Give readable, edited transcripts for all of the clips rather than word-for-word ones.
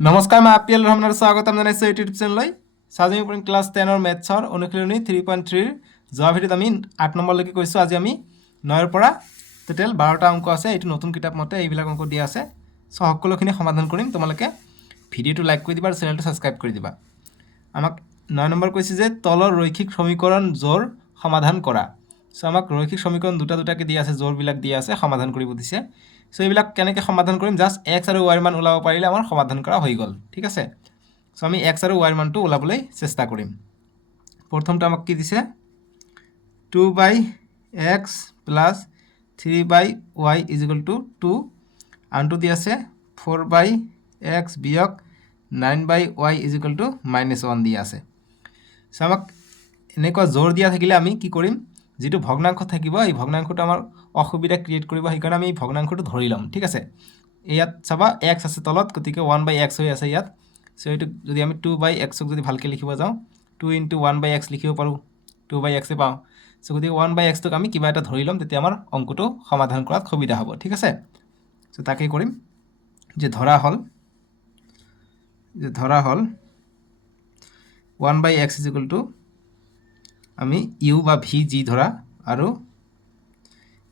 নমস্কাৰ মই আপিএল ৰহমানৰ স্বাগতম জনাইছোঁ ইউটিউব চেনেললৈ চাৰ্জিং পইণ্ট ক্লাছ 10ৰ মেথছৰ অনুশীলনী 3.3ৰ যোৱা ভিডিঅ'ত আমি 8 নম্বৰলৈকে কৈছোঁ। আজি আমি 9ৰ পৰা টোটেল 12টা অংক আছে। এইটো নতুন কিতাপ মতে এইবিলাক অংক দিয়া আছে। চ' সকলোখিনি সমাধান কৰিম। তোমালোকে ভিডিঅ'টো লাইক কৰি দিবা আৰু চেনেলটো ছাবস্ক্ৰাইব কৰি দিবা। আমাক 9 নম্বৰ কৈছে যে তলৰ ৰৈখিক সমীকৰণ জোৰ সমাধান কৰা। চ' আমাক ৰৈখিক সমীকৰণ দুটাকৈ দিয়া আছে, জোৰবিলাক দিয়া আছে, সমাধান কৰিব দিছে। চ' এইবিলাক কেনেকৈ সমাধান কৰিম, জাষ্ট এক্স আৰু ৱাইৰ মান ওলাব পাৰিলে আমাৰ সমাধান কৰা হৈ গ'ল। ঠিক আছে, চ' আমি এক্স আৰু ৱাইৰ মানটো ওলাবলৈ চেষ্টা কৰিম। প্ৰথমটো আমাক কি দিছে, 2/x plus 3/y is equal two 2, আনটো দি আছে 4/x বিয়োগ 9/y ইজিকুৱেল টু -1 দি আছে। চ' আমাক এনেকুৱা জোৰ দিয়া থাকিলে আমি কি কৰিম, যিটো ভগ্নাংশ থাকিব এই ভগ্নাংশটো আমাৰ অসুবিধা ক্ৰিয়েট কৰিব, সেইকাৰণে আমি এই ভগ্নাংশটো ধৰি ল'ম। ঠিক আছে, ইয়াত চাবা এক্স আছে তলত, গতিকে 1/x হৈ আছে ইয়াত। চ' এইটো যদি আমি 2/xক যদি ভালকৈ লিখিব যাওঁ, 2 × 1/x লিখিব পাৰোঁ, 2/x পাওঁ। চ' গতিকে 1/xটোক আমি কিবা এটা ধৰি ল'ম, তেতিয়া আমাৰ অংকটো সমাধান কৰাত সুবিধা হ'ব। ঠিক আছে, চ' তাকেই কৰিম। যে ধৰা হ'ল 1/x ইজিকুৱেল টু আমি ইউ বা ভি জি ধৰা, আৰু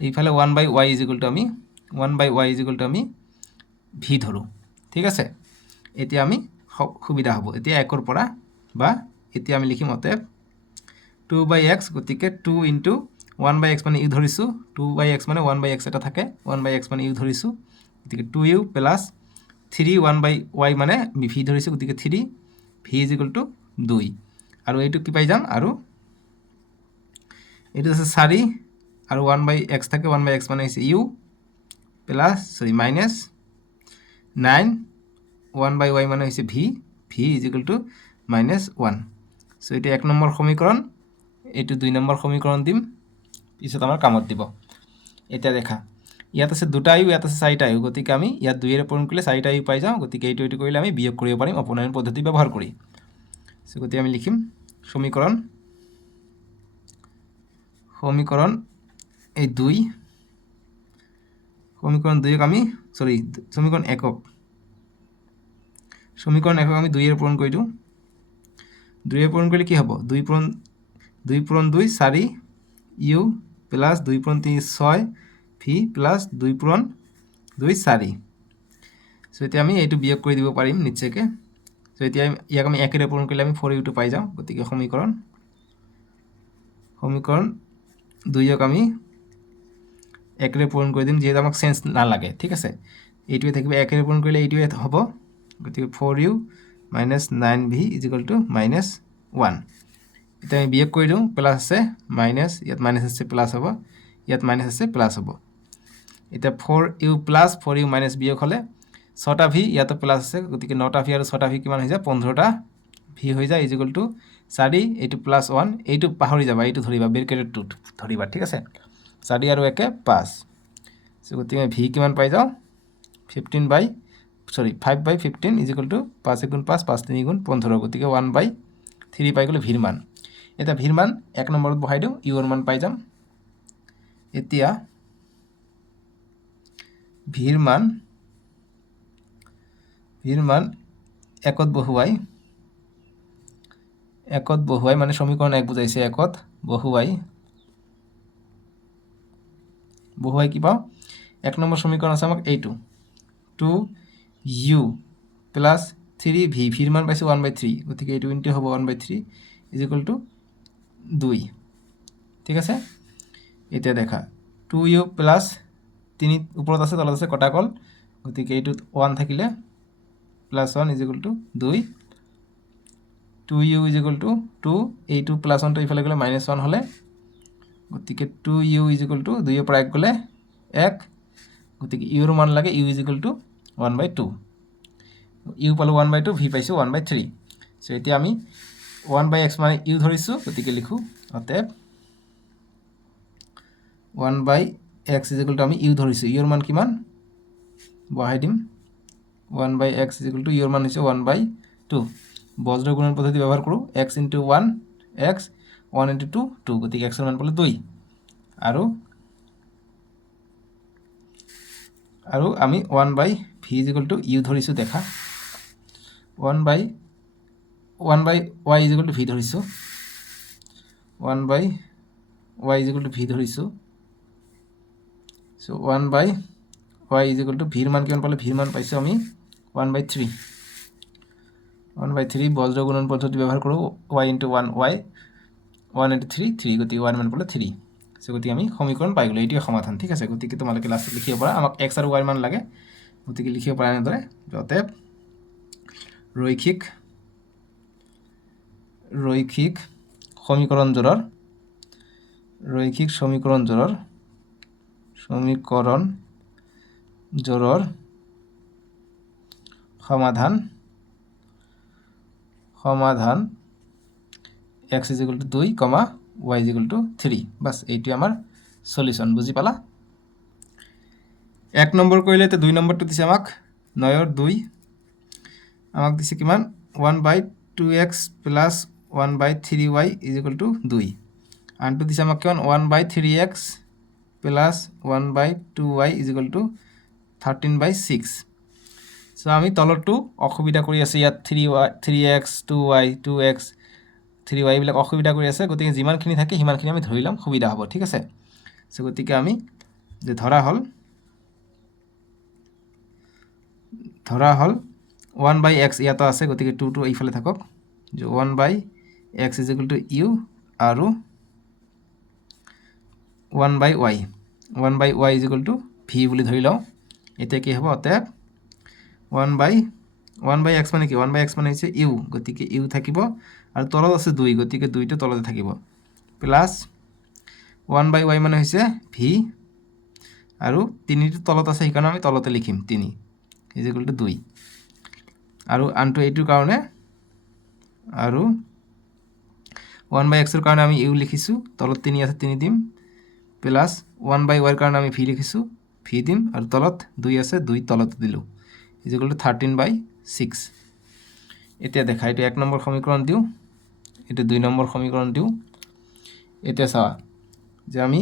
এইফালে 1/y ইজিকুৱেল টু আমি ভি ধৰোঁ। ঠিক আছে, এতিয়া আমি সুবিধা হ'ব। এতিয়া 1ৰ পৰা বা এতিয়া আমি লিখিম অতএৱ 2/x, গতিকে 2 × 1/x মানে ইউ ধৰিছোঁ, 2/x মানে 1/x এটা থাকে, 1/x মানে ইউ ধৰিছোঁ, গতিকে 2u প্লাছ 3 1/y মানে ভি ধৰিছোঁ, গতিকে 3 ভি ইজিকুৱেল টু 2, আৰু এইটো কি পাই যাম, আৰু এইটো আছে 4 আৰু 1/x থাকে, 1/x মানে হৈছে ইউ প্লাছ মাইনাছ 9 1/y মানে হৈছে ভি ইজিকুৱেল টু -1। চ' এইটো 1 নম্বৰ সমীকৰণ, এইটো 2 নম্বৰ সমীকৰণ দিম, পিছত আমাৰ কামত দিব। এতিয়া দেখা, ইয়াত আছে 2টা ইউ, ইয়াত আছে 4টা ইউ, গতিকে আমি ইয়াত 2ৰে পূৰণ কৰিলে 4টা ইউ পাই যাওঁ, গতিকে এইটো কৰিলে আমি বিয়োগ কৰিব পাৰিম অপনয়ন পদ্ধতি ব্যৱহাৰ কৰি। চ' গতিকে আমি লিখিম সমীকৰণ এই 2, সমীকৰণ 2ক আমি সমীকৰণ 1ক আমি 2ৰে পূৰণ কৰি দিওঁ। 2ৰে পূৰণ কৰিলে কি হ'ব, 2 পূৰণ 2 4 ইউ প্লাছ 2 পূৰণ 3 6 ভি প্লাছ 2 পূৰণ 2 4। চ' এতিয়া আমি এইটো বিয়োগ কৰি দিব পাৰিম নিশ্চয়কৈ। চ' এতিয়া ইয়াক আমি 1ৰে পূৰণ কৰিলে আমি 4u পাই যাওঁ, গতিকে সমীকৰণ 2ক আমি 1ৰে পূৰণ কৰি দিম, যিহেতু আমাক চেঞ্জ নালাগে। ঠিক আছে, এইটোৱে থাকিব, 1ৰে পূৰণ কৰিলে এইটোৱে হ'ব, গতিকে 4u minus 9v is equal two -1। এতিয়া আমি বিয়োগ কৰি দিওঁ, প্লাছ আছে মাইনাছ, ইয়াত মাইনাছ আছে প্লাছ হ'ব, ইয়াত মাইনাছ আছে প্লাছ হ'ব। এতিয়া 4u প্লাছ 4u মাইনাছ বিয়োগ হ'লে 6টা ভি, ইয়াতো প্লাছ আছে, গতিকে 9টা ভি আৰু 6টা ভি কিমান হৈ যায়, 15টা ভি হৈ যায়, ইজিকুৱেল টু 4, এইটো +1, এইটো পাহৰি যাবা, এইটো ধৰিবা, ব্ৰেকেটত ধৰিবা। ঠিক আছে, 4 আৰু 1 5। চ' গতিকে ভি কিমান পাই যাওঁ, 5/15 ইজিকুৱেল টু 5 × 5 5 3 × 15, গতিকে 1/3 পাই গ'লোঁ ভিৰ মান। এতিয়া ভিৰ মান 1 নম্বৰত বহাই দিওঁ, ইউৰ মান পাই যাম। এতিয়া ভিৰ মান 1ত বহুৱাই মানে সমীকৰণ 1 বুজাইছে, 1ত বহুৱাই কি পাওঁ, 1 নম্বৰ সমীকৰণ আছে আমাক এইটো 2u প্লাছ 3v, ভিৰ মান পাইছোঁ 1/3, গতিকে এইটো ইনটু হ'ব 1/3 ইজিকুৱেল টু 2। ঠিক আছে, এতিয়া দেখা 2u প্লাছ 3 ওপৰত আছে, তলত আছে, কটা গ'ল, গতিকে এইটোত 1 থাকিলে +1 is equal two 2, 2u is equal two 2, এইটো +1টো ইফালে গ'লে -1 হ'লে, গতিকে 2u ইজিকুৱেল টু 2ৰ পৰা 1 গ'লে 1, গতিকে ইউৰ মান লাগে, ইউ ইজিকুৱেল টু 1/2, ইউ পালোঁ 1/2, ভি পাইছোঁ 1/3। চ' এতিয়া আমি 1/x মানে ইউ ধৰিছোঁ, গতিকে লিখোঁ অতএৱ 1/x ইজিকুৱেল টু আমি ইউ ধৰিছোঁ, ইউৰ মান কিমান বহাই দিম, 1/x ইজিকুৱেল টু ইউৰ মান হৈছে 1/2। বজ্ৰ গুণন পদ্ধতি ব্যৱহাৰ কৰোঁ, x × 1 x, 1 × 2 2, গতিকে xৰ মান পালোঁ 2, আৰু আমি 1/v ইজিকুৱেল টু ইউ ধৰিছোঁ দেখা। 1 by y is equal to v ধৰিছোঁ 1 by y is equal to v ধৰিছোঁ so 1 by y is equal to v ৰ মান কিমান পালে v ৰ মান পাইছোঁ আমি 1 by 3 1 by 3 বজ্ৰ গুণন পদ্ধতি ব্যৱহাৰ কৰোঁ y into 1 y 1 into 3 3 গতিকে y মান পালে 3 so গতিকে আমি সমীকৰণ পাই গ'লো এইটোৱে সমাধান ঠিক আছে গতিকে তোমালোকে লাষ্টত লিখিব পাৰা আমাক x আৰু y মান লাগে গতিকে লিখিব পাৰা এনেদৰে অতএব ৰৈখিক সমীকৰণ জোড়ৰ সমাধান x is equal to 2, y is equal to 3 বাস এইটোৱে আমাৰ সলিউশন বুজি পালা এক নম্বৰ কৰিলে তে 2 নম্বৰটো দিছে আমাক 9 ৰ 2 আমাক দিছে কিমান 1 by 2x plus 1 by 3y is equal to 2 আনটো দিছে আমাক কিমান 1 by 3x plus 1 by 2y is equal to 13 by 6 so আমি তলৰটো অসুবিধা কৰি আছে ইয়াত 3x 2y 2x 3y বিলাক অসুবিধা কৰি আছে গতিকে যিমানখিনি থাকে হিমানখিনি আমি ধৰি লম সুবিধা হ'ব ঠিক আছে সো গতিকে আমি যে ধৰা হল 1 by x ইয়াতো আছে গতিকে 2 2 এইফালে থাকক যে 1 by x is equal to u আৰু 1 by y is equal to v বুলি ধৰি লওঁ এতিয়া কি হ'ব অতএব 1 by x মানে কি 1 by x মানে হৈছে u গতিকে u থাকিব আৰু তলত আছে 2 গতিকে 2 টো তলতে থাকিব প্লাস 1 by y মানে হৈছে v আৰু 3 টো তলত আছে সেইকাৰণে আমি তলতে লিখিম 3 is equal to 2 আৰু আনটো এইটোৰ কাৰণে আৰু 1 by x ৰ কাৰণে আমি u লিখিছো তলত 3 আছে 3 দিম প্লাস 1 by y ৰ কাৰণে আমি v লিখিছো v দিম আৰু তলত 2 আছে 2 তলত দিলো is equal to 13 by 6 এতিয়া দেখা এটা 1 নম্বৰ সমীকৰণ দিও এটা 2 নম্বৰ সমীকৰণ দিও এতিয়া চাও যে আমি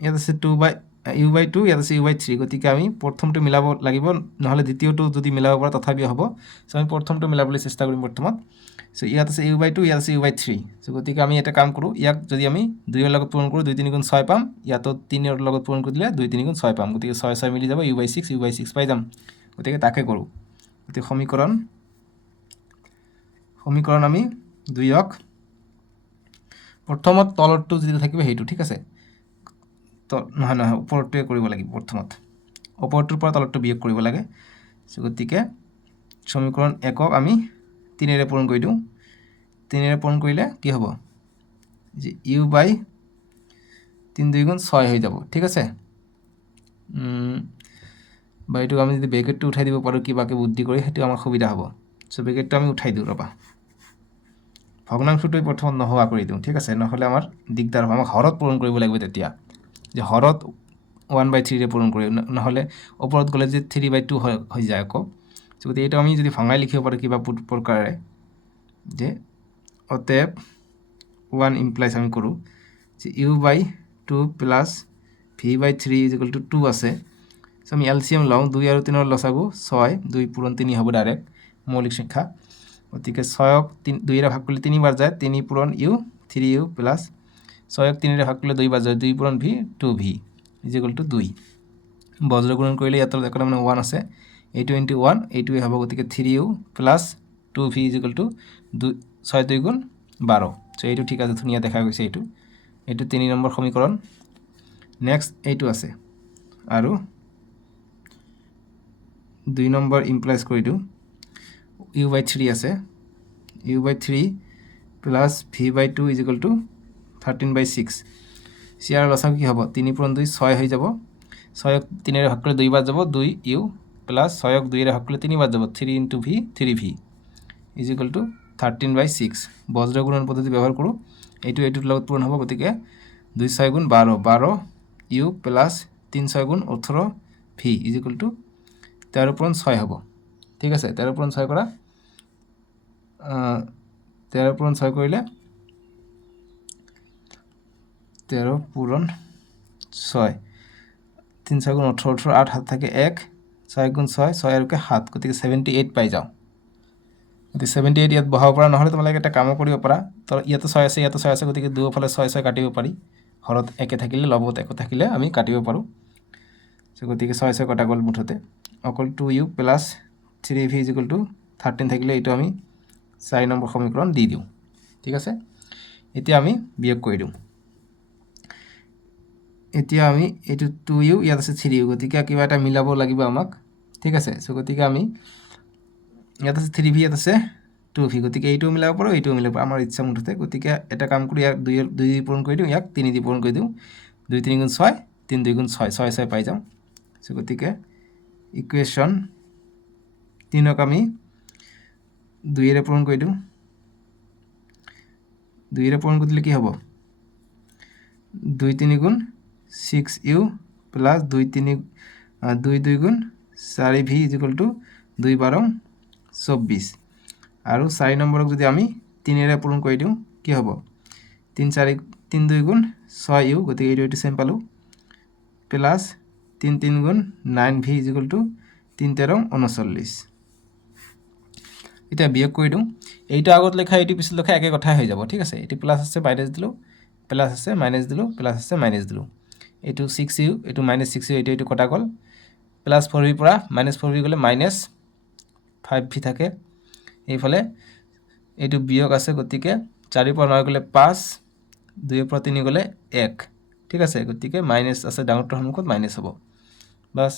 ইয়াত আছে 2 by u by 2 ইয়াত আছে u by 3 গতিকে আমি প্ৰথমটো মিলাব লাগিব নহলে দ্বিতীয়টো যদি মিলাব পৰা তথাপি হ'ব সো আমি প্ৰথমটো মিলাবলৈ চেষ্টা কৰিম প্ৰথমত সো ইয়াত আছে u by 2 ইয়াত আছে u by 3 সো গতিকে আমি এটা কাম কৰো ইয়াক যদি আমি 2 এৰ লগত পূৰণ কৰো 2 3 গুণ 6 পাম ইয়াতো 3 এৰ লগত পূৰণ কৰি দিলে 2 3 গুণ 6 পাম গতিকে 6 6 মিলি যাব u by 6 পাই যাম গতিকে তাকে কৰো গতিকে সমীকৰণ আমি 2ক প্ৰথমত তলৰটো যদি থাকিব হেইটো ঠিক আছে তো নহয় ওপৰটোৱে কৰিব লাগিব প্ৰথমত ওপৰটোৰ পৰা তলৰটো বিয়োগ কৰিব লাগে সো গতিকে সমীকৰণ 1ক আমি 3 এৰে পূৰণ কৰি দিও 3 এৰে পূৰণ কৰিলে কি হ'ব যে u by 3 2 গুণ 6 হৈ যাব ঠিক আছে বাইটো আমি যদি ব্ৰেকেটটো উঠাই দিব পাৰো কিবাকে বুদ্ধি কৰি হেতু আমাৰ সুবিধা হ'ব সো ব্ৰেকেটটো আমি উঠাই দিও ৰবা ভগ্নাংশটো প্ৰথমত নহোৱা কৰি দিও ঠিক আছে নহলে আমাৰ দিগদাৰ হ'ব আমাক হৰত পূৰণ কৰিব লাগিব তেতিয়া যে হৰত 1 by 3 ৰে পূৰণ কৰি নহলে ওপৰত গলে যে 3 by 2 হৈ যায় আকৌ সো এটা আমি যদি ভাঙাই লিখিব পাৰো কিবা প্ৰকাৰে যে অতএব 1 ইমপ্লাইজ আমি কৰো যে u by 2 plus v by 3 is equal to 2 আছে সো আমি এলসিএম লও 2 আৰু 3 ৰ লসাগু 6 2 পূৰণ 3 হ'ব ডাইৰেক্ট মৌলিক সংখ্যা গতিকে 6ক 2 এৰে ভাগ কৰিলে 3 বাৰ যায় 3 পূৰণ u 3u প্লাস 6ক 3 এৰে ভাগ কৰিলে 2 বাৰ যায় 2 পূৰণ v 2v is equal to 2 বজ্ৰ গুণন কৰিলে ইয়াত দেখলে মানে 1 আছে এইটো ইনটু 1 এইটোৱে হ'ব গতিকে 3u plus 2v is equal to 6 2 গুণ 12 সো এইটো ঠিক আছে ধুনিয়া দেখা গৈছে এইটো 3 নম্বৰ সমীকৰণ নেক্সট এইটো আছে আৰু 2 নম্বৰ ইমপ্লাইজ কৰি দিও u by 3 আছে u by 3 plus v by 2 is equal to 13 by 6 সিয়াৰ লসাগু কি হ'ব 3 পূৰণ 2 6 হৈ যাব 6ক 3 এৰে ভাগ কৰিলে 2 বাৰ যাব 2u প্লাস 6ক 2 এৰে ভাগ কৰিলে 3 বাৰ যাব 3 into v 3v is equal to 13 by 6 বজ্ৰ গুণন পদ্ধতি ব্যৱহাৰ কৰো এইটোৰ লগত পূৰণ হ'ব গতিকে 2 6 গুণ 12 12 u প্লাস 3 6 গুণ 18 v is equal to 13 পূৰণ 6 হ'ব ঠিক আছে 13 পূৰণ 6 কৰা 13 পূৰণ 6 কৰিলে 13 পূৰণ 6 3 6 গুণ 18 18 8 হাত থাকে 1 6 গুণ 6 6 আৰু কে 7 গতিকে 78 পাই যাও গতিকে 78 ইয়াত বহাব পৰা নহ'লে তোমালোকে এটা কাম কৰিব পাৰা তো ইয়াতো 6 আছে ইয়াতো 6 আছে গতিকে দুয়োফালে 6 6 কাটিব পাৰি হৰত একে থাকিলে লবত এক থাকিলে আমি কাটিব পাৰোঁ সো গতিকে 6 6 কটা গ'ল মুঠতে অকল 2u plus 3v equal to 13 থাকিলে এইটো আমি 4 নম্বৰ সমীকৰণ দি দিওঁ ঠিক আছে এতিয়া আমি বিয়োগ কৰি দিওঁ এতিয়া আমি এইটো 2u ইয়াত আছে 3u গতিকে কিবা এটা মিলাব লাগিব আমাক ঠিক আছে সো গতিকে আমি ইয়াত আছে 3v ইয়াত আছে 2v গতিকে এইটো মিলাব পাৰোঁ এইটো মিলাব আমাৰ ইচ্ছা মুঠতে গতিকে এটা কাম কৰি ইয়াক 2 দি পূৰণ কৰি দিওঁ ইয়াক 3 দি পূৰণ কৰি দিওঁ 2 3 গুণ 6 3 2 গুণ 6 6 6 পাই যাম সো গতিকে ইকুৱেশ্যন 3ক আমি 2 এৰে পূৰণ কৰি দিওঁ 2 এৰে পূৰণ কৰি দিলে কি হ'ব 2 3 গুণ 6u প্লাস 2 2 গুণ 4v ইকুয়াল টু 2 12 24 আৰু 4 নম্বৰক যদি আমি 3 এৰে পূৰণ কৰি দিওঁ কি হ'ব 3 4 3 2 গুণ 6u গতিকে এইটো সেম পালো প্লাস 3 3 গুণ 9v ইকুয়াল টু 3 13 39 এটা বিয়োগ কৰি দিওঁ এইটো আগত লেখা এইটো পিছত লেখা একে কথাই হৈ যাব ঠিক আছে এটি প্লাস আছে মাইনাস দিলো প্লাস আছে মাইনাস দিলো প্লাস আছে মাইনাস দিলো এইটো 6u এইটো -6u এইটো কটা গল প্লাস 4v পৰা -4v গলে -5v থাকে এইফালে এইটো বিয়োগ আছে গতিকে 4 পৰা 9 গলে 5 2 পৰা 3 গলে 1 ঠিক আছে গতিকে মাইনাস আছে ডাঙৰটোৰ সন্মুখত মাইনাস হ'ব বাস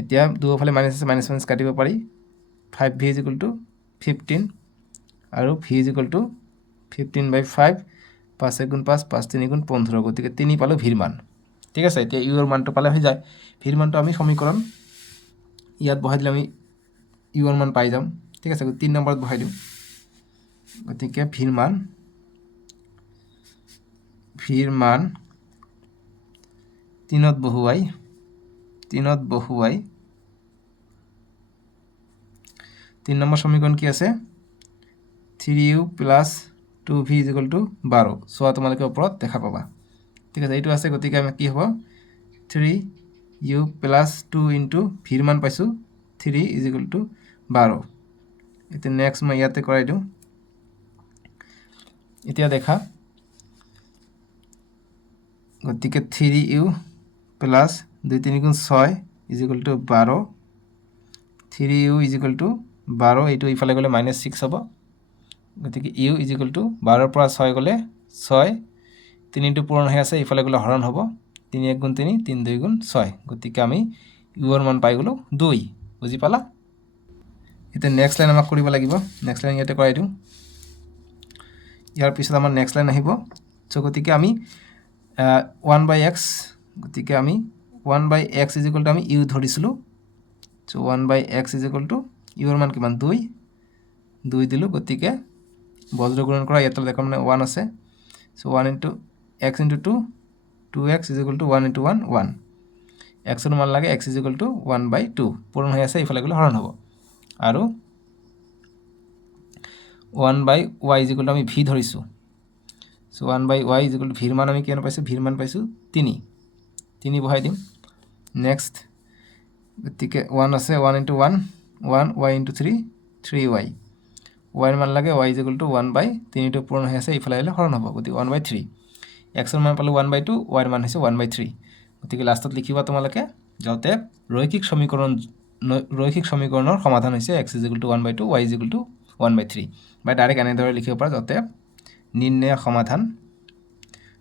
এতিয়া দুফালে মাইনাস আছে মাইনাস মাইনাস কাটিব পাৰি 5v equal to 15 আৰু v equal to 15/5 5 গুণ 5 5 3 গুণ 15 গতিকে 3 পালো ভিৰ মান ঠিক আছে এতিয়া u এৰ মানটো পালে হৈ যায় ভিৰ মানটো আমি সমীকৰণ ইয়াত বহাই দিলে আমি u এৰ মান পাই যাম ঠিক আছে 3 নম্বৰত বহাই দিম গতিকে ভিৰ মান 3ত বহুৱাই 3 নম্বৰ সমীকৰণ কি আছে 3u plus 2v equal to 12 সোয়া তোমালোকে ওপৰত দেখা পাবা ঠিক আছে এইটো আছে গতিকে আমি কি হ'ব 3u plus 2 into v ৰ মান পাইছো 3 is equal to 12 এতিয়া নেক্সট মই ইয়াতে কৰাই দিওঁ এতিয়া দেখা গতিকে 3u plus 2 3 গুণ 6 is equal to 12 3u is equal to 12 এইটো ইফালে গলে -6 হ'ব গতিকে u is equal to 12 পৰা 6 গলে 6 3 টো পূৰণ হৈ আছে ইফালে গলে হৰণ হ'ব 3 1 গুণ 3 3 2 গুণ 6 গতিকে আমি u এর মান পাই গলো 2 বুজি পালা এটা নেক্সট লাইন আমাক কৰিব লাগিব নেক্সট লাইন ইয়াতে কৰাই দিওঁ ইয়াৰ পিছত আমাৰ নেক্সট লাইন আহিব সো গতিকে আমি 1/x গতিকে আমি 1/x is equal to আমি u ধৰিছিলো so 1/x is equal to u এৰ মান কিমান 2 2 দিলো গতিকে বজ্ৰ গুণন কৰা ইয়াত দেখো মানে 1 আছে so 1 into x into 2 2x is equal to 1 into 1 1 x এর মান লাগে x is equal to 1/2 পূরণ হৈ আছে ইফালে গলে হৰণ হ'ব আৰু 1/y is equal to আমি v ধৰিছো so 1/y is equal to v এর মান আমি কিমান পাইছো v এর মান পাইছো 3 বহাই দিম নেক্সট গতিকে 1 আছে 1 into 1 1 y into 3 3y y এর মান লাগে y is equal to 1/3 টো পূরণ হৈ আছে ইফালে হলে হৰণ হ'ব গতিকে 1/3 x এর মান পালো 1/2 y এর মান হৈছে 1/3 গতিকে লাষ্টত লিখিবা তোমালোকে যাতে রৈখিক সমীকৰণৰ সমাধান হৈছে x is equal to 1/2 y is equal to 1/3 বা ডাইৰেক্ট এনেদৰে লিখিব পাৰা যাতে নিৰ্ণয় সমাধান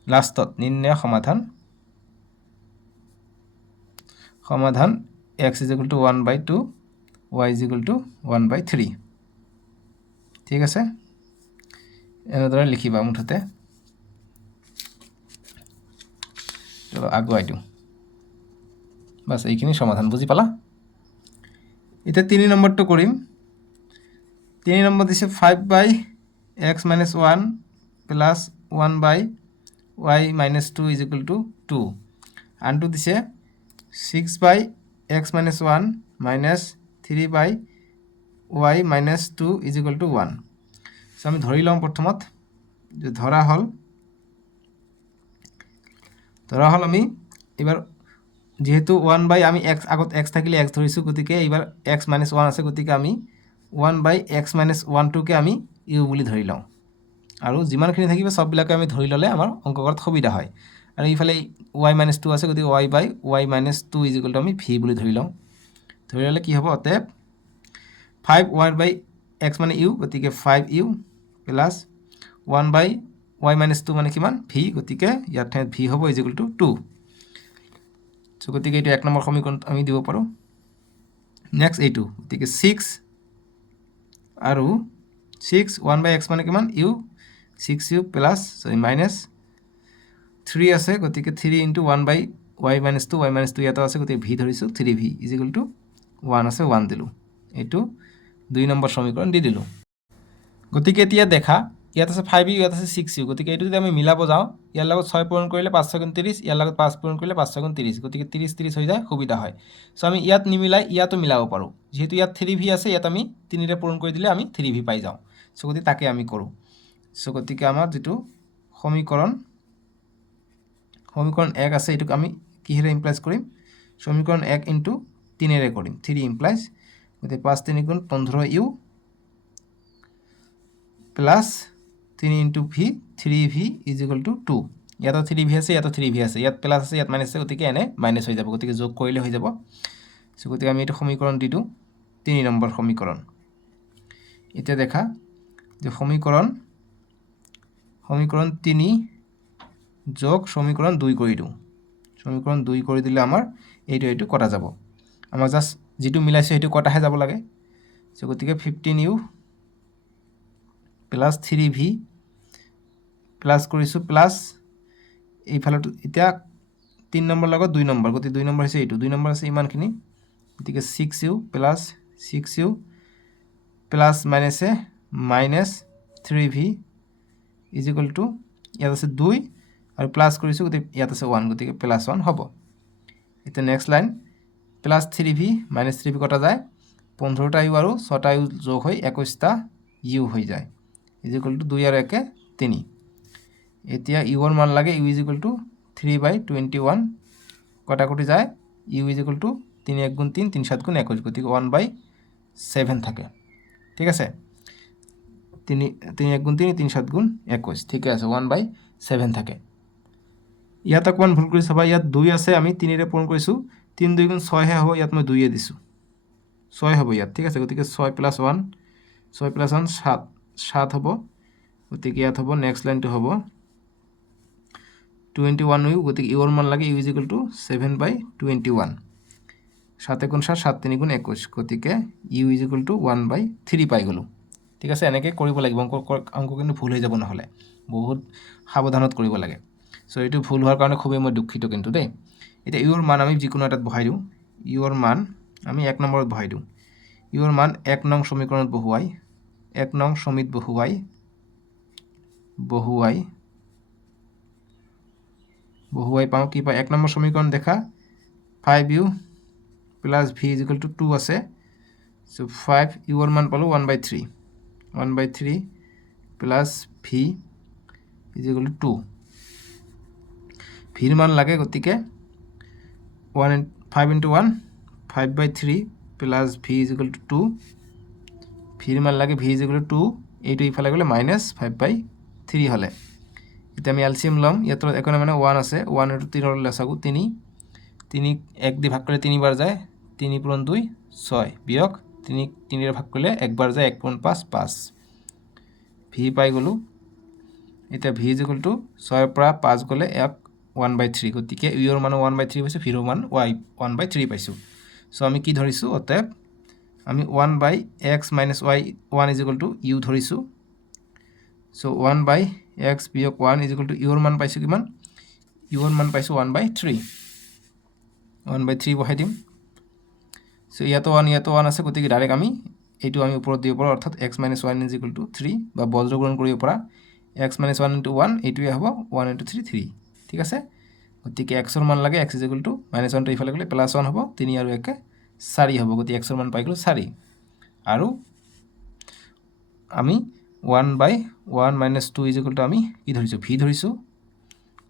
লাষ্টত নিৰ্ণয় সমাধান x is equal to 1/2 y is equal to 1/3 ঠিক আছে এনেদৰে লিখিবা মুঠতে চলো আগুৱাই দিওঁ বাস এইখিনি সমাধান বুজি পালা এটা 3 নম্বৰটো কৰিম 3 নম্বৰ দিছে 5/x - 1 plus 1/y - 2 is equal to 2 আনটো দিছে 6/x - 1 minus 3/y - 2 is equal to 1 so আমি ধৰি লম প্ৰথমত যে ধৰা হল আমি এবাৰ যেহেতু 1/, আমি x আগত x থাকিলে x ধৰিছো গতিকে এবাৰ x - 1 আছে গতিকে আমি 1/x-1টোকে আমি ইউ বুলি ধৰি লওঁ আৰু যিমানখিনি থাকিব সববিলাকে আমি ধৰি ল'লে আমাৰ অংক কৰাত সুবিধা হয় আৰু ইফালে y-2 আছে গতিকে y/y-2 = আমি v বুলি ধৰি লওঁ ধৰি ল'লে কি হ'ব অতএব 5y/x মানে u গতিকে 5u প্লাছ 1/y-2 মানে কিমান v গতিকে ইয়াৰ ঠাইত v হ'ব = 2 সো গতিকে এইটো 1 নম্বৰ সমীকৰণ আমি দিব পাৰোঁ নেক্সট এইটো গতিকে 6 আৰু 6 1/x মানে কিমান u 6u প্লাছ মাইনাছ 3 আছে গতিকে 3 * 1/y-2 y-2 ইয়াতো আছে গতিকে v ধৰিছোঁ 3v = 1 আছে 1 দিলোঁ এইটো 2 নম্বৰ সমীকৰণ দি দিলোঁ গতিকে এতিয়া দেখা ইয়াত আছে 5u ইয়াত আছে 6u গতিকে এইটো যদি আমি মিলাব যাওঁ ইয়াৰ লগত 6 পূৰণ কৰিলে 5 × 30 ইয়াৰ লগত 5 পূৰণ কৰিলে 5 × 30 গতিকে 30 হৈ যায় সুবিধা হয় সো আমি ইয়াত নিমিলাই ইয়াতো মিলাব পাৰোঁ যেহেতু ইয়াত 3v আছে ইয়াত আমি 3 ৰে পূৰণ কৰি দিলে আমি 3v পাই যাওঁ সো গতিকে তাকে আমি কৰোঁ সো গতিকে আমাৰ যেটো সমীকৰণ 1 আছে এটুক আমি কিহেৰে ইমপ্লাইজ কৰিম সমীকৰণ 1 * 3 ৰে কৰিম 3 ইমপ্লাইজ গতিকে 5 × 3 = 15u প্লাস 3 * v 3v = 2 ইয়াত 3v আছে ইয়াত 3v আছে ইয়াত প্লাস আছে ইয়াত মাইনাস আছে গতিকে এনে মাইনাস হৈ যাব গতিকে যোগ কৰিলে হৈ যাব সো গতিকে আমি এটা সমীকৰণ দি দিওঁ 3 নম্বৰ সমীকৰণ এতিয়া দেখা যে সমীকৰণ 3 যোগ সমীকৰণ 2 কৰি দিওঁ সমীকৰণ 2 কৰি দিলে আমাৰ এইটো কটা যাব আমাৰ জাস্ট যেটো মিলাইছে সেইটো কটাহে যাব লাগে সো গতিকে 15u প্লাস 3v প্লাস কৰিছো প্লাস এইফালে এতিয়া 3 নম্বৰ লগত 2 নম্বৰ গতিকে 2 নম্বৰ হৈছে এইটো 2 নম্বৰ আছে ইমানখিনি গতিকে 6u প্লাস 6u প্লাস মাইনাসে মাইনাস 3v = ইয়াত আছে 2 আৰু প্লাস কৰিছো গতিকে ইয়াত আছে 1 গতিকে প্লাস 1 হ'ব এতিয়া next line plus 3v minus 3v কটা যায় 15টা u আৰু 6টা u যোগ হৈ 21টা u হৈ যায় = 2 আর 1 3 এতিয়া u এর মান লাগে u = 3/21 কটাকটি যায় u = 3 * 1 * 3 3 * 7 * 21 গতিকে 1/7 থাকে ঠিক আছে 3 * 1 * 3 3 * 7 * 21 ঠিক আছে 1/7 থাকে ইয়াত অকমান ভুল কৰি চাবা ইয়াত 2 আছে আমি 3 ৰে পূৰণ কৰিছো 3 * 2 = 6 হে হ'ব ইয়াত মই 2 এ দিছো 6 হ'ব ইয়াত ঠিক আছে গতিকে 6 + 1 6 + 1 7 7 হ'ব গতিকে ইয়াত হ'ব নেক্সট লাইনটো হ'ব 21u গতিকে u এর মান লাগে u = 7/21 7 * 7 7 * 3 = 21 গতিকে u = 1/3 পাই গলো ঠিক আছে এনেকৈ কৰিব লাগিব অংক কিন্তু ভুল হৈ যাব নহলে বহুত সাৱধানত কৰিব লাগে সো এইটো ভুল হোৱাৰ কাৰণে খুবেই মই দুঃখিত কিন্তু দেই এটা u এর মান আমি যিকোনো এটাত বহাই দিওঁ u এর মান আমি 1 নম্বৰত বহাই দিওঁ u এৰ মান 1 নং সমীকৰণত বহুৱাই 1 নং সমিত বহুৱাই পাওঁ কি পাই 1 নম্বৰ সমীকৰণ দেখা 5u প্লাস v = 2 আছে সো 5u এর মান পালো 1/3 প্লাস v = 2 v এর মান লাগে গতিকে 5 * 1 5/3 প্লাস v = 2 v এর মান লাগে v = 2 এইটো ইফালে গলে -5/3 হলে এটা আমি এলসিএম লম ইয়াত এখন মানে 1 আছে 1 * 3 এর লসাগু 3 3 1 দিয়ে ভাগ করলে 3 বার যায় 3 * 2 6 বিয়োগ 3 এর ভাগ করলে 1 বার যায় 1 * 5 5 v পাই গলো এটা v = 6 এর পৰা 5 গলে 1/3 গতিকে u এর মান 1/3 হৈছে v এর মান 1/3 পাইছো সো আমি কি ধৰিছো অতএব আমি 1/x - y 1 = u ধৰিছো সো 1/x বিয়োগ 1 = u এর মান পাইছো কিমান u এর মান পাইছো 1/3 1/3 বহাই দিম সো ইয়াতো 1 আছে গতিকে ডাইরেক্ট আমি এইটো আমি উপৰত দিব পাৰো অৰ্থাৎ x - 1 = 3 বা বজ্ৰগুণন কৰিব পৰা x - 1 * 1 এইটোৱে হ'ব 1 * 3 3 ঠিক আছে গতিকে x এর মান লাগে x = -1 টো ইফালে গলে +1 হ'ব 3 আৰু 1 4 হ'ব গতিকে x এৰ মান পাই গলো 4 আৰু আমি 1/1 - 2 = আমি কি ধৰিছো v ধৰিছো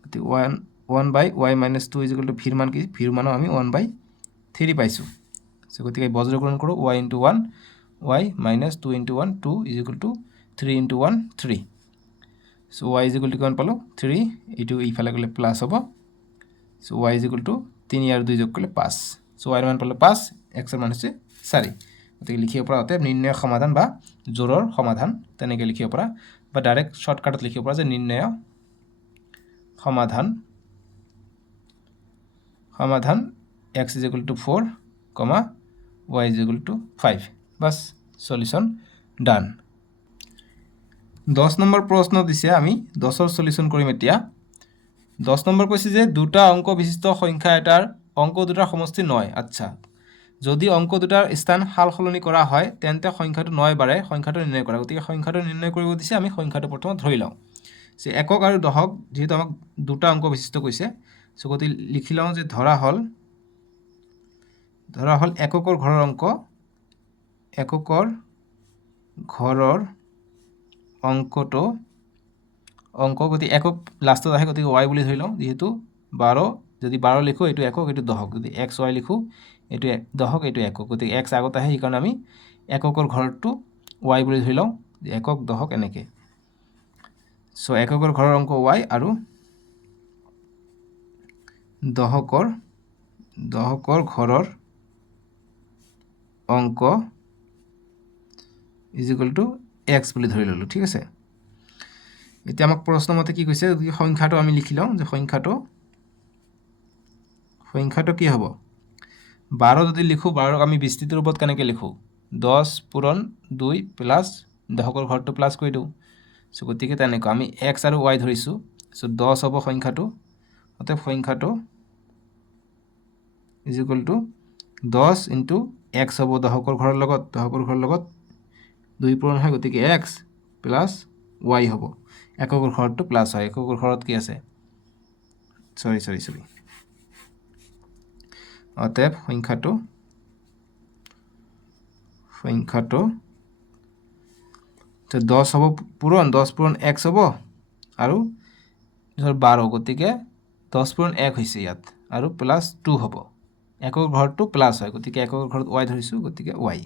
গতিকে 1/y - 2 = v এর মান কি v এর মান আমি 1/3 পাইছো সো গতিকে বজ্রগুণন করো y * 1 y minus 2 into 1 2 is equal to 3 into 1 3. So y is equal to কিমান পালো 3 এইটো ইফালে গলে প্লাস হ'ব so y is equal to 3 আৰু 2 যোগ কৰিলে 5 so y ৰ মান পালো 5 x ৰ মান হৈছে 4 গতিকে লিখিব পৰা অতএব নিৰ্ণয় সমাধান বা জোৰৰ সমাধান তেনেকৈ লিখিব পৰা বা ডাইৰেক্ট শৰ্টকাটত লিখিব পৰা যে নিৰ্ণয় সমাধান x is equal to 4, y is equal to 5. বাস সলিউশন ডান 10 নম্বৰ প্ৰশ্ন দিছে আমি 10 ৰ সলিউশন কৰিম এতিয়া 10 নম্বৰ কৈছে যে দুটা অংক বিশিষ্ট সংখ্যা এটাৰ অংক দুটাৰ সমষ্টি 9 আচ্ছা যদি অংক দুটাৰ স্থান সালসলনি কৰা হয় তেন্তে সংখ্যাটো 9 বাৰে সংখ্যাটো নিৰ্ণয় কৰা গতিকে সংখ্যাটো নিৰ্ণয় কৰিব দিছে আমি সংখ্যাটো প্ৰথমে ধৰি লওঁ যে একক আৰু দশক যেহেতু আমাক দুটা অংক বিশিষ্ট কৈছে সো গতি লিখি লওঁ যে ধৰা হল এককৰ ঘৰৰ অংকটো গতি একক লাষ্টত আহে গতি y বুলি ধৰি লওঁ যেহেতু 12 যদি 12 লিখো এটো একক এটো দশক যদি x y লিখো এটো দশক এটো একক গতি x আগত আহে কাৰণ আমি এককৰ ঘৰটো y বুলি ধৰি লওঁ একক দশক এনেকে সো এককৰ ঘৰৰ অংক y আৰু দশকৰ ঘৰৰ অংক is equal to x বুলি ধৰি ললো ঠিক আছে এতিয়া আমাক প্ৰশ্ন মতে কি কৈছে সংখ্যাটো আমি লিখি লওঁ যে সংখ্যাটো কি হ'ব 12 যদি লিখো 12 আমি বিস্তৃত ৰূপত কেনেকৈ লিখো 10 পূৰণ 2 প্লাস দশকৰ ঘৰটো প্লাস কৰি দিও সো গতিকে তেনেকৈ আমি x আৰু y ধৰিছো সো 10 হ'ব সংখ্যাটো অতএব সংখ্যাটো is equal to 10 into x হ'ব দশকৰ ঘৰৰ লগত 2 পূৰণ হয় গতিকে x প্লাস y হ'ব এককৰ ঘৰটো প্লাস হয় এককৰ ঘৰত কি আছে সৰি অতএব সংখ্যাটো তো 10 হ'ব পূৰণ 10 পূৰণ x হ'ব আৰু 12 গতিকে 10 পূৰণ 1 হৈছে ইয়াত আৰু প্লাস 2 হ'ব একক ঘৰটো প্লাস হয় গতিকে একক ঘৰত y ধৰিছো গতিকে y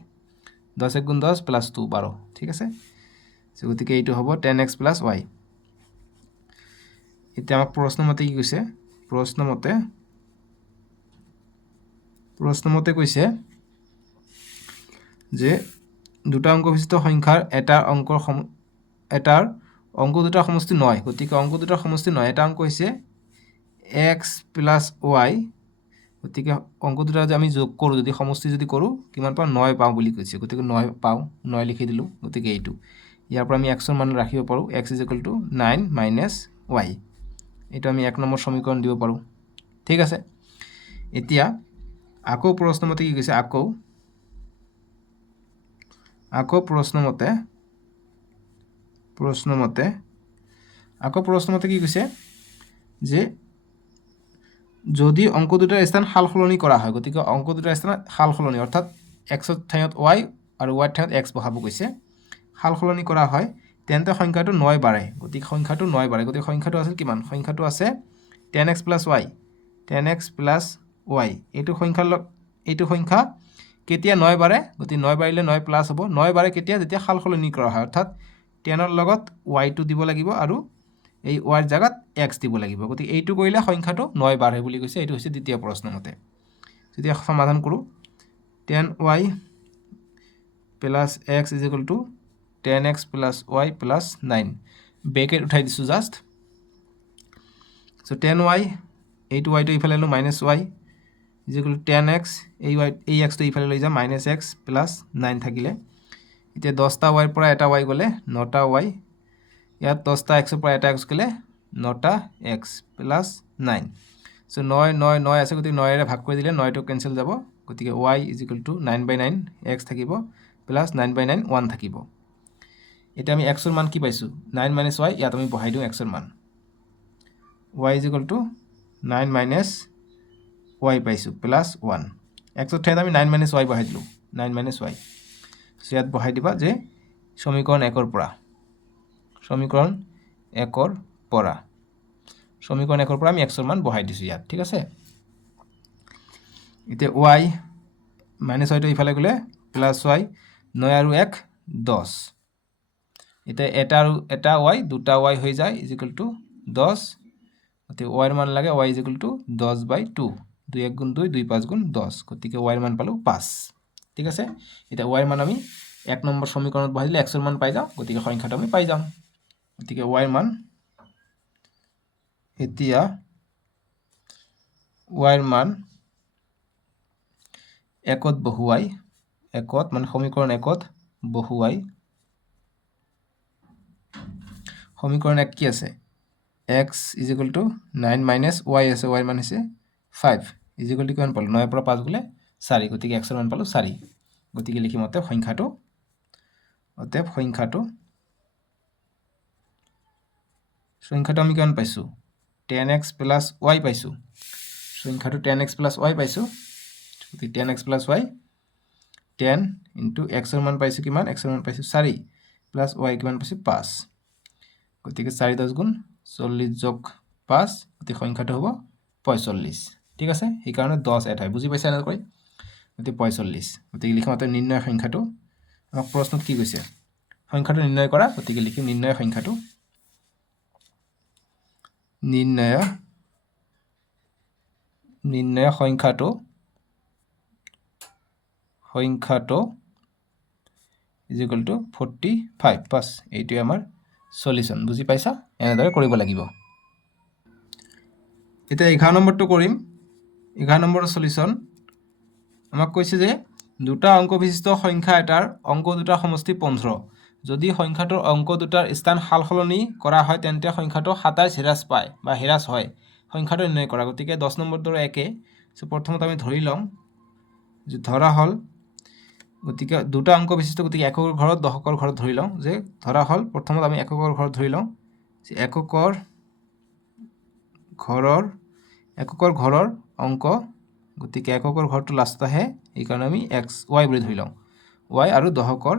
10 * 10 + 2 12 ঠিক আছে সো গতিকে এইটো হ'ব 10x + y এতিয়া আমাক প্ৰশ্ন মতে কি কৈছে প্ৰশ্ন মতে কৈছে যে দুটা অংক বিশিষ্ট সংখ্যাৰ এটাৰ অংক দুটাৰ সমষ্টি 9 গতিকে অংক দুটাৰ সমষ্টি 9 এটা অংক হৈছে x + y গতিকে অংক দুটা যদি আমি যোগ কৰো যদি সমষ্টি যদি কৰো কিমান পাও 9 পাও বুলি কৈছে গতিকে 9 পাও 9 লিখি দিলো গতিকে এইটো ইয়াৰ পৰা আমি x ৰ মান ৰাখিব পাৰো x = 9 - y এটা আমি 1 নম্বৰ সমীকৰণ দিব পাৰো ঠিক আছে এতিয়া আকৌ প্ৰশ্ন মতে কি কৈছে আকৌ প্ৰশ্ন মতে কি কৈছে যে যদি অংক দুটাৰ স্থান সালসলনি কৰা হয় গতিকে অংক দুটাৰ স্থান সালসলনি অৰ্থাৎ x ৰ ঠাইত y আৰু y ৰ ঠাইত x বহাব কৈছে সালসলনি কৰা হয় তেন্তে সংখ্যাটো 9 বাৰে গতিকে সংখ্যাটো 9 বাৰে গতিকে সংখ্যাটো আছে কিমান সংখ্যাটো আছে 10x + y 10x + y এইটো সংখ্যা কেতিয়া 9 বাৰে গতিকে 9 বাৰিলে 9 প্লাস হ'ব 9 বাৰে কেতিয়া যেতিয়া সালসলনি কৰা হয় অৰ্থাৎ 10 ৰ লগত y টো দিব লাগিব আৰু এই y ৰ জায়গাত x দিব লাগিব গতিকে এইটো কৰিলে সংখ্যাটো 9 বাঢ়ে বুলি কৈছে এইটো হৈছে দ্বিতীয় প্ৰশ্ন মতে যদি সমাধান কৰো 10y + x = 10x + y + 9 bracket উঠাই দিছো জাস্ট সো 10y এইটো y টো ইফালে লো -y = 10x এই x টো ইফালে লৈ যা -x + 9 থাকিলে এতিয়া 10টা y ৰ পৰা এটা y গলে 9টা y ইয়াত 10টা x ৰ পৰা এটা x গলে 9টা x + 9 সো 9 9 9 আছে গতিকে 9 ৰে ভাগ কৰি দিলে 9 টো কেনসেল যাব গতিকে y = 9/9 x থাকিব প্লাস 9/9 1 থাকিব এটা আমি x ৰ মান কি পাইছো 9 - y ইয়াত আমি বহাই দিও x ৰ মান y = 9 - y পাইছো প্লাস 1 x ৰ ঠাইত আমি 9 - y বহাই দিলো 9 - y সো ইয়াত বহাই দিবা যে সমীকৰণ 1 ৰ পৰা আমি x ৰ মান বহাই দিছো ইয়াত ঠিক আছে এতিয়া y - y টো ইফালে গলে +y 9 আৰু 1 10 এতিয়া এটা y দুটা y হৈ যায় ইকুৱেল টু 10 গতিকে y ৰ মান লাগে y ইকুৱেল টু 10/2 2 1 গুণ 2 2 5 গুণ 10 গতিকে y ৰ মান পালো 5 ঠিক আছে এতিয়া y ৰ মান আমি 1 নম্বৰ সমীকৰণত বহাই দিলে x ৰ মান পাই যাওঁ গতিকে সংখ্যাটো আমি পাই যাম গতিকে y ৰ মান এতিয়া y ৰ মান একত বহুৱাই একত মানে সমীকৰণ একত বহুৱাই সমীকৰণ এক কি আছে x equal to 9 minus y আছে y মান হৈছে 5 ইকুৱেল টু কিমান পালো 9 পৰা 5 গ'লে 4 গতিকে x ৰ মান পালো 4 গতিকে লিখিম অতএব সংখ্যাটো আমি কিমান পাইছো 10x + y পাইছো সংখ্যাটো 10x + y পাইছো গতিকে 10x + y 10 * x ৰ মান পাইছো কিমান x ৰ মান পাইছো 4 + y কিমান পাইছো 5 গতিকে 4 10 গুণ 40 যোগ 5 গতিকে সংখ্যাটো হ'ব 45 ঠিক আছে এই কাৰণে 10 এড হয় বুজি পাইছা এনেকৈ গতিকে 45 গতিকে লিখম অতএব নিৰ্ণয় সংখ্যাটো আমাক প্ৰশ্নত কি কৈছে সংখ্যাটো নিৰ্ণয় কৰা গতিকে লিখিম নিৰ্ণয় সংখ্যাটো নিৰ্ণয় সংখ্যাটো ইকুৱেল টু 45 পাস এইটোৱে আমাৰ সলিউশন বুজি পাইছা এনেদৰে কৰিব লাগিব এতিয়া 11 নম্বৰটো কৰিম 11 নম্বৰৰ সলিউশন আমাক কৈছে যে দুটা অংক বিশিষ্ট সংখ্যা এটাৰ অংক দুটাৰ সমষ্টি 15 যদি সংখ্যাটোৰ অংক দুটাৰ স্থান সালসলনি কৰা হয় তেন্তে সংখ্যাটো 27 হ্ৰাস পায় বা হ্ৰাস হয় সংখ্যাটো নিৰ্ণয় কৰা গতিকে 10 নম্বৰ দৰে একে সো প্ৰথমতে আমি ধৰি লম যে ধৰা হল গতিকে দুটা অংক বিশিষ্ট গতিকে এককৰ ঘৰত দশকৰ ঘৰত ধৰি লওঁ যে ধৰা হল প্ৰথমত আমি এককৰ ঘৰত ধৰি লওঁ যে এককৰ ঘৰৰ অংক গতিকে এককৰ ঘৰটো লাষ্ট আহে এই কাৰণে আমি x y বুলি ধৰি লওঁ y আৰু দশকৰ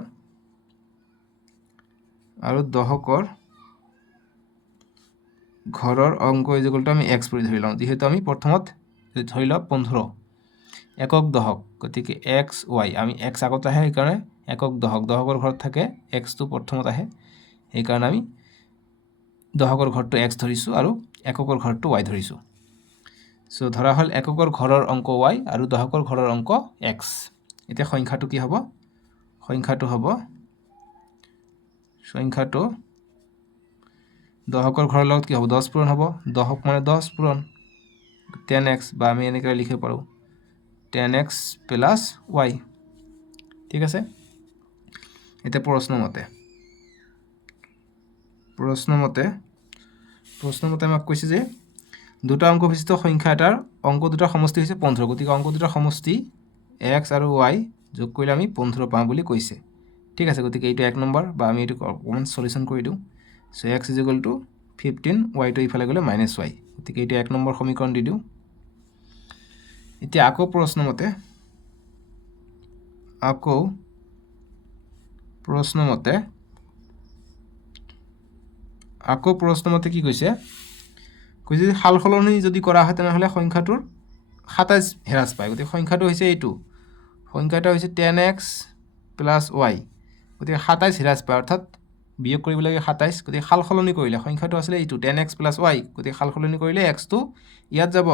ঘৰৰ অংক ইকুৱেলটো আমি x বুলি ধৰি লওঁ যেহেতু আমি প্ৰথমত ধৰি লওঁ 15 একক দশক গতিকে x y আমি x আগত আহে এই কাৰণে একক দশকৰ ঘৰত থাকে x টো প্ৰথমত আহে এই কাৰণে আমি দশকৰ ঘৰটো x ধৰিছো আৰু এককৰ ঘৰটো y ধৰিছো সো ধৰা হল এককৰ ঘৰৰ অংক y আৰু দশকৰ ঘৰৰ অংক x এতিয়া সংখ্যাটো কি হ'ব সংখ্যাটো দশকৰ ঘৰৰ লগত কি হ'ব 10 পূৰণ হ'ব দশক মানে 10 পূৰণ 10x বা আমি এনেকৈ লিখিব পাৰো 10x + y ঠিক আছে এটা প্ৰশ্ন মতে আমাক কৈছে যে দুটা অংক বিশিষ্ট সংখ্যা এটাৰ অংক দুটাৰ সমষ্টি হৈছে 15 গতিকে অংক দুটাৰ সমষ্টি x আৰু y যোগ কৰিলে আমি 15 পাম বুলি কৈছে ঠিক আছে গতিকে এইটো এক নম্বৰ বা আমি এইটো অকমান সলিউশন কৰি দিও সো x = 15 y টো ইফালে গলে -y গতিকে এইটো এক নম্বৰ সমীকৰণ দি দিও এতিয়া আকৌ প্ৰশ্নমতে কি কৈছে কৈছে সালসলনি যদি কৰা হয় তেনেহলে সংখ্যাটোৰ 27 হ্ৰাস পায় গতিকে সংখ্যাটো হৈছে এইটো সংখ্যাটা হৈছে 10x + y গতিকে 27 হ্ৰাস পায় অৰ্থাৎ বিয়োগ কৰিব লাগে 27 গতিকে সালসলনি কৰিলে সংখ্যাটো আছিল এইটো 10x + y গতিকে সালসলনি কৰিলে x টো ইয়াত যাব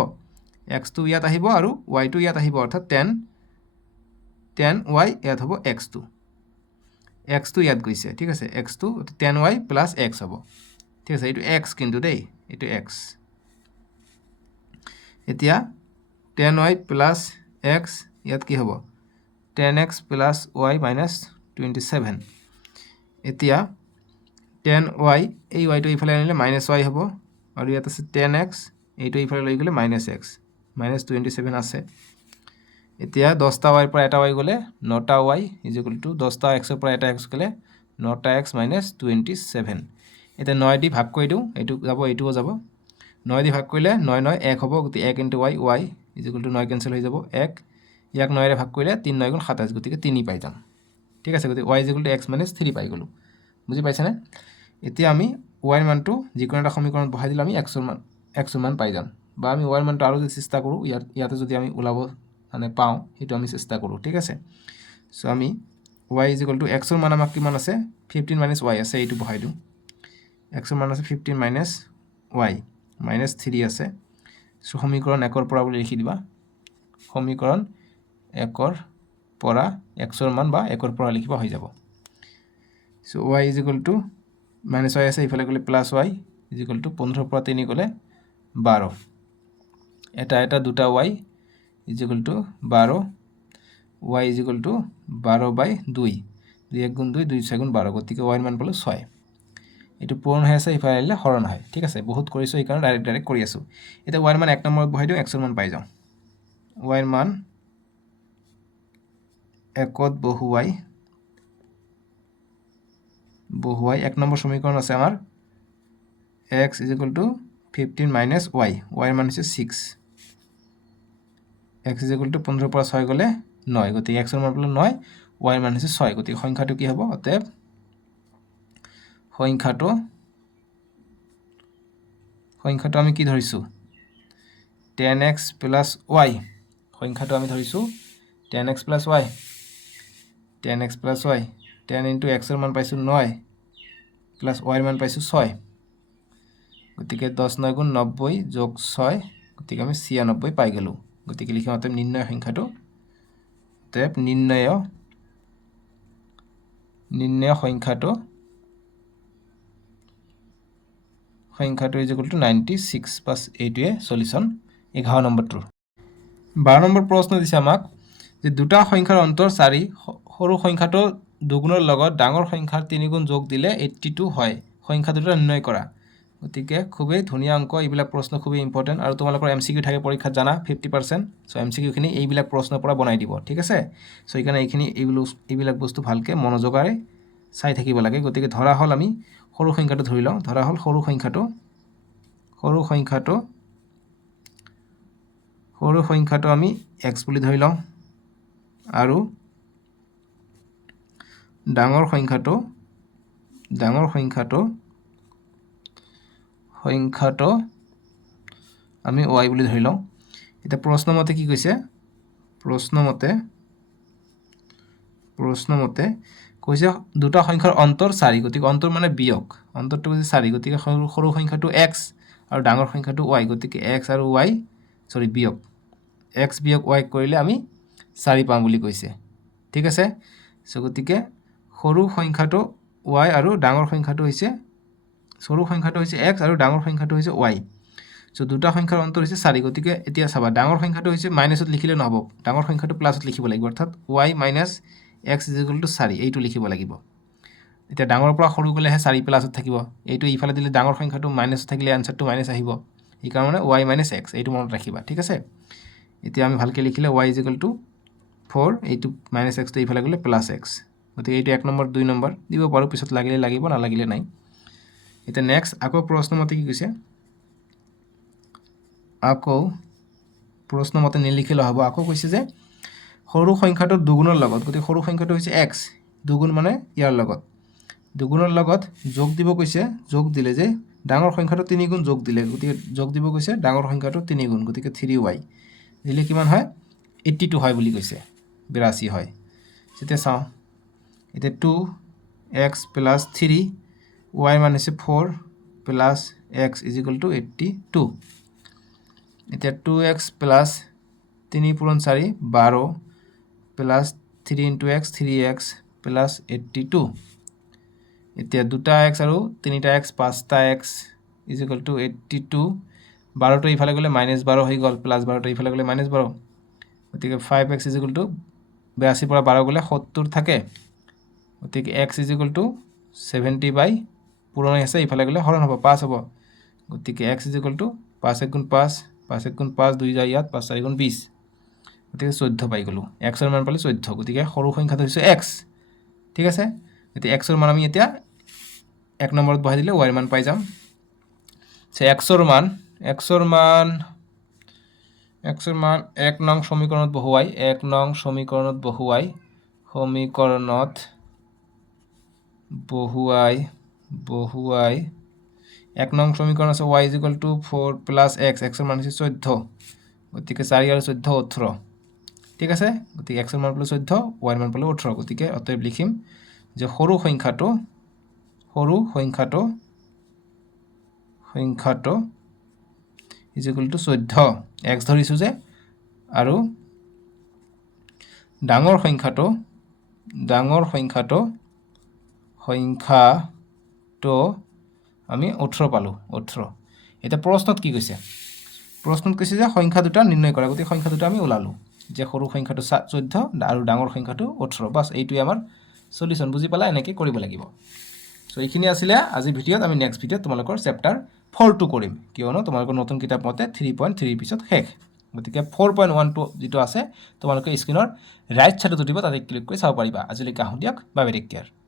x টো ইয়াত আহিব আৰু y টো ইয়াত আহিব অৰ্থাৎ 10y ইয়াত হ'ব x টো ইয়াত গৈছে ঠিক আছে x টো 10y + x হ'ব ঠিক আছে এইটো x কিন্তু দেই এইটো x এতিয়া 10y + x ইয়াত কি হ'ব 10x + y - 27 এতিয়া 10y এই y টো ইফালে আনিলে -y হ'ব আৰু ইয়াত আছে 10x এইটো ইফালে লৈ গ'লে -x -27 আছে এতিয়া 10টা y পৰা এটা y গ'লে 9টা y = 10টা x পৰা এটা x গ'লে 9টা x - 27 এতিয়া 9 দি ভাগ কৰি দিও এইটো যাব এইটোও যাব 9 দি ভাগ কৰিলে 9 9 1 হ'ব গতি 1 * y y = 9 কেনসেল হৈ যাব 1 ইয়াক 9 ৰে ভাগ কৰিলে 3 9 * 27 গতিকে 3 পাই যাম ঠিক আছে গতি y = x - 3 পাই গলো বুজি পাইছানে এতিয়া আমি y ৰ মানটো যিকোনো এটা সমীকৰণত বহাই দিলে আমি x ৰ মান পাই যাম বা আমি y ৰ মানটো আৰু যদি চেষ্টা কৰো ইয়াতে যদি আমি উলাব মানে পাও হেতু আমি চেষ্টা কৰো ঠিক আছে সো আমি y ইজ ইকুৱেল টু এক্সৰ মান আমাক কিমান আছে 15 মাইনাছ y আছে এইটো বহাই দিওঁ এক্সৰ মান আছে 15 মাইনাছ y মাইনাছ 3 আছে সো সমীকৰণ 1ৰ পৰা বুলি লিখি দিবা সমীকৰণ 1ৰ পৰা এক্সৰ মান বা 1ৰ পৰা লিখিবা হৈ যাব so y is equal to minus y আছে ইফালে গ'লে plus y is equal to 15 পৰা 3 গ'লে 12 এটা দুটা y is equal to 12 y is equal to 12/2 2 1 গুণ 2 2 6 গুণ 12 গতিকে y মান পালো 6 এটো পূৰণ হৈ আছে ইফালে আহিলে হৰণ হয় ঠিক আছে বহুত কৰিছো এই কাৰণে ডাইৰেক্ট কৰি আছো এটা y মান 1 নম্বৰত বহাই দিও x ৰ মান পাই যাও y ৰ মান 1ত বহুৱাই 1 নম্বৰ সমীকৰণ আছে আমাৰ x is equal to 15 minus y y ৰ মান হৈছে 6 x ইজ ইকুৱেল টু 15 পৰা 6 গ'লে 9 গতিকে x ৰ মান পালো 9 y ৰ মান হৈছে 6 গতিকে সংখ্যাটো কি হ'ব অতএব সংখ্যাটো আমি কি ধৰিছো 10x y সংখ্যাটো আমি ধৰিছো 10x y 10x y 10 into x ৰ মান পাইছো 9 প্লাস y ৰ মান পাইছো 6 গতিকে 10 9 গুণ 90 যোগ 6 গতিকে আমি 96 পাই গেলো গতিকে লিখিম অতএব নিৰ্ণয় সংখ্যাটো অতএব নিৰ্ণয় সংখ্যাটো ইজ ইকুৱেল টু 96 বাস এইটোৱে সলিউশন 11 নম্বৰটো 12 নম্বৰ প্ৰশ্ন দিছে আমাক যে দুটা সংখ্যাৰ অন্তৰ 4 সৰু সংখ্যাটো দুগুণৰ লগত ডাঙৰ সংখ্যাৰ 3 গুণ যোগ দিলে 82 হয় সংখ্যা দুটা নিৰ্ণয় কৰা গতিকে খুবই ধুনীয়া অংক এইবিলাক প্ৰশ্ন খুবই ইম্পৰ্টেন্ট আৰু তোমালোকৰ এমসিকিউ থাকে পৰীক্ষাত জানা 50% সো এমসিকিউ খিনি এইবিলাক প্ৰশ্নৰ পৰা বনাই দিব ঠিক আছে সো এইখানে এইখিনি এইবিলাক বস্তু ভালকে মনোযোগৰে চাই থাকিব লাগে গতিকে ধৰা হল আমি সৰু সংখ্যাটো ধৰি লওঁ ধৰা হল সৰু সংখ্যাটো আমি x বুলি ধৰি লওঁ আৰু ডাঙৰ সংখ্যাটো আমি y বুলি ধৰি লওঁ এটা প্ৰশ্নমতে কি কৈছে প্ৰশ্নমতে কৈছে দুটা সংখ্যাৰ অন্তৰ 4 গতিকে অন্তৰ মানে বিয়োগ অন্তৰটো হৈছে 4 গতিকে সৰু সংখ্যাটো x আৰু ডাঙৰ সংখ্যাটো y গতিকে x আৰু y বিয়োগ x বিয়োগ y কৰিলে আমি 4 পাম বুলি কৈছে ঠিক আছে সো গতিকে সৰু সংখ্যাটো y আৰু ডাঙৰ সংখ্যাটো হৈছে x আৰু ডাঙৰ সংখ্যাটো হৈছে y সো দুটা সংখ্যাৰ অন্তৰ হৈছে 4 গতিকে এতিয়া চাবা ডাঙৰ সংখ্যাটো হৈছে মাইনাসত লিখিলে নহব ডাঙৰ সংখ্যাটো প্লাসত লিখিব লাগিব অৰ্থাৎ y - x = 4 এইটো লিখিব লাগিব এতিয়া ডাঙৰৰ পৰা সৰু গলে 4 প্লাসত থাকিব এইটো ইফালে দিলে ডাঙৰ সংখ্যাটো মাইনাসত থাকিলে আনসাৰটো মাইনাস আহিব এই কাৰণে y - x এইটো মনত ৰাখিবা ঠিক আছে এতিয়া আমি ভালকে লিখিলে y = 4 এইটো -x টো ইফালে গলে +x গতিকে এইটো 1 নম্বৰ 2 নম্বৰ দিব পাৰো পিছত লাগিলে লাগিব না লাগিলে নাই এতিয়া নেক্সট আকৌ প্ৰশ্নমতে কি কৈছে আকৌ প্ৰশ্নমতে নিলিখিলে হ'ব আকৌ কৈছে যে সৰু সংখ্যাটো দুগুণৰ লগত গতিকে সৰু সংখ্যাটো হৈছে x দুগুণ মানে ইয়াৰ লগত দুগুণৰ লগত যোগ দিব কৈছে যোগ দিলে যে ডাঙৰ সংখ্যাটো 3 গুণ যোগ দিলে গতিকে যোগ দিব কৈছে ডাঙৰ সংখ্যাটো 3 গুণ গতিকে 3y দিলে কিমান হয় 82 হয় বুলি কৈছে 82 হয় সেটা চাও এটা 2x + 3 y মান হৈছে 4 + x = 82 এটা 2x + 3 পূৰণ 4 12 + 3 * x 3x + 82 এতিয়া দুটা x আৰু তিনিটা x পাঁচটা x = 82 12 টো ইফালে গলে -12 হৈ গল +12 টো ইফালে গলে -12 গতিকে 5x = 82 পৰা 12 গলে 70 থাকে গতিকে x = 70/, পূৰণ আছে ইফালে গলে হৰণ হ'ব 5 হ'ব গতিকে x = 5 * 1 = 5 5 * 1 = 5 2 যায় ইয়াত 5 4 * 20 গতিকে 14 পাই গলো x ৰ মান পালে 14 গতিকে সৰু সংখ্যাটো হৈছে x ঠিক আছে গতিকে x ৰ মান আমি এতিয়া 1 নম্বৰত বহাই দিলে y ৰ মান পাই যাম সে x ৰ মান 1 নং সমীকৰণত বহুৱাই 1 নং সমীকৰণত বহুৱাই 1 নং সমীকৰণ আছে y = 4 + x x ৰ মান হৈছে 14 গতিকে 4 আৰু 14 18 ঠিক আছে গতিকে x ৰ মান পালো 14 y ৰ মান পালো 18 গতিকে অতএব লিখিম যে সৰু সংখ্যাটো ইজ ইকুৱেল টু 14 x ধৰিছো যে আৰু ডাঙৰ সংখ্যাটো আমি 18 পালো 18 এটা প্ৰশ্নত কি কৈছে যে সংখ্যা দুটা নিৰ্ণয় কৰা গতিকে সংখ্যা দুটা আমি ওলালো যে সৰু সংখ্যাটো 14 আৰু ডাঙৰ সংখ্যাটো 18 বাস এইটোই আমাৰ সলিউশন বুজি পালা এনেকৈ কৰিব লাগিব সো এইখিনি আছিলে আজি ভিডিঅ'ত আমি নেক্সট ভিডিঅ'ত তোমালোকৰ চেপ্টাৰ 4 কৰিম কিয়নো তোমালোকৰ নতুন কিতাপ মতে 3.3 পিছত শেষ গতিকে 4.12 যেটো আছে তোমালোকে স্ক্ৰিনৰ ৰাইট সাইডত দিব তাতে ক্লিক কৰি চাব পাৰিবা আজিলৈকে আহো দিয়ক বাই বাই টেক কেয়াৰ